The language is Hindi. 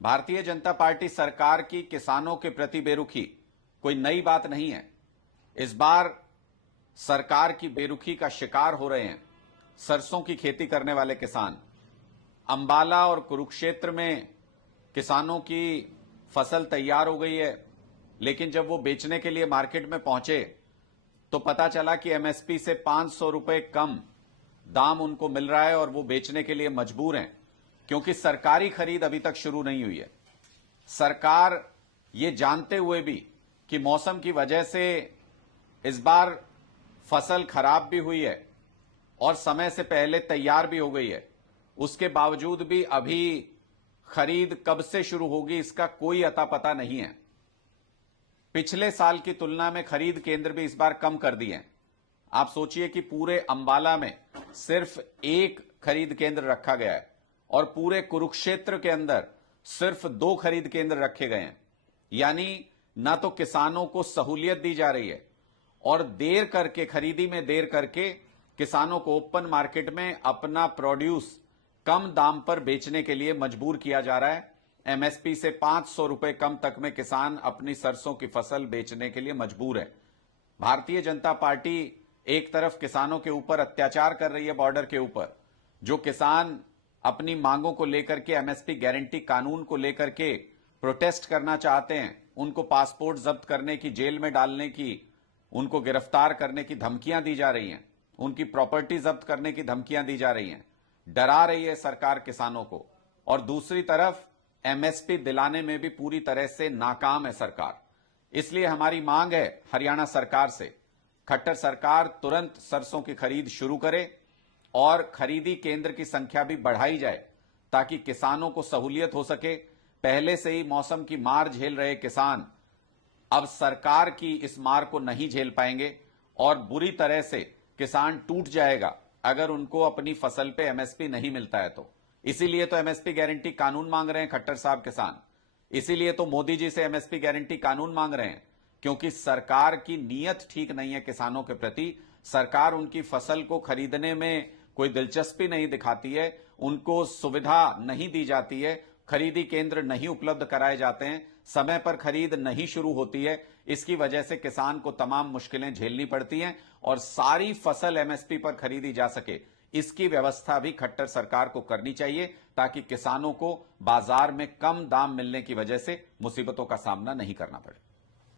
भारतीय जनता पार्टी सरकार की किसानों के प्रति बेरुखी कोई नई बात नहीं है। इस बार सरकार की बेरुखी का शिकार हो रहे हैं सरसों की खेती करने वाले किसान। अंबाला और कुरुक्षेत्र में किसानों की फसल तैयार हो गई है, लेकिन जब वो बेचने के लिए मार्केट में पहुंचे तो पता चला कि एमएसपी से 500 रुपए कम दाम उनको मिल रहा है और वो बेचने के लिए मजबूर हैं, क्योंकि सरकारी खरीद अभी तक शुरू नहीं हुई है। सरकार ये जानते हुए भी कि मौसम की वजह से इस बार फसल खराब भी हुई है और समय से पहले तैयार भी हो गई है, उसके बावजूद भी अभी खरीद कब से शुरू होगी इसका कोई अता पता नहीं है। पिछले साल की तुलना में खरीद केंद्र भी इस बार कम कर दिए हैं। आप सोचिए कि पूरे अंबाला में सिर्फ एक खरीद केंद्र रखा गया है और पूरे कुरुक्षेत्र के अंदर सिर्फ 2 खरीद केंद्र रखे गए हैं। यानी ना तो किसानों को सहूलियत दी जा रही है और देर करके, खरीदी में देर करके किसानों को ओपन मार्केट में अपना प्रोड्यूस कम दाम पर बेचने के लिए मजबूर किया जा रहा है। एमएसपी से 500 रुपए कम तक में किसान अपनी सरसों की फसल बेचने के लिए मजबूर है। भारतीय जनता पार्टी एक तरफ किसानों के ऊपर अत्याचार कर रही है बॉर्डर के ऊपर। जो किसान अपनी मांगों को लेकर के, एमएसपी गारंटी कानून को लेकर के प्रोटेस्ट करना चाहते हैं, उनको पासपोर्ट जब्त करने की, जेल में डालने की, उनको गिरफ्तार करने की धमकियां दी जा रही हैं, उनकी प्रॉपर्टी जब्त करने की धमकियां दी जा रही हैं, डरा रही है सरकार किसानों को। और दूसरी तरफ एमएसपी दिलाने में भी पूरी तरह से नाकाम है सरकार। इसलिए हमारी मांग है हरियाणा सरकार से, खट्टर सरकार तुरंत सरसों की खरीद शुरू करे और खरीदी केंद्र की संख्या भी बढ़ाई जाए ताकि किसानों को सहूलियत हो सके। पहले से ही मौसम की मार झेल रहे किसान अब सरकार की इस मार को नहीं झेल पाएंगे और बुरी तरह से किसान टूट जाएगा अगर उनको अपनी फसल पे एमएसपी नहीं मिलता है तो। इसीलिए तो एमएसपी गारंटी कानून मांग रहे हैं खट्टर साहब किसान। इसीलिए तो मोदी जी से एमएसपी गारंटी कानून मांग रहे हैं, क्योंकि सरकार की नीयत ठीक नहीं है किसानों के प्रति। सरकार उनकी फसल को खरीदने में कोई दिलचस्पी नहीं दिखाती है, उनको सुविधा नहीं दी जाती है, खरीदी केंद्र नहीं उपलब्ध कराए जाते हैं, समय पर खरीद नहीं शुरू होती है। इसकी वजह से किसान को तमाम मुश्किलें झेलनी पड़ती हैं और सारी फसल एमएसपी पर खरीदी जा सके, इसकी व्यवस्था भी खट्टर सरकार को करनी चाहिए ताकि किसानों को बाजार में कम दाम मिलने की वजह से मुसीबतों का सामना नहीं करना पड़े।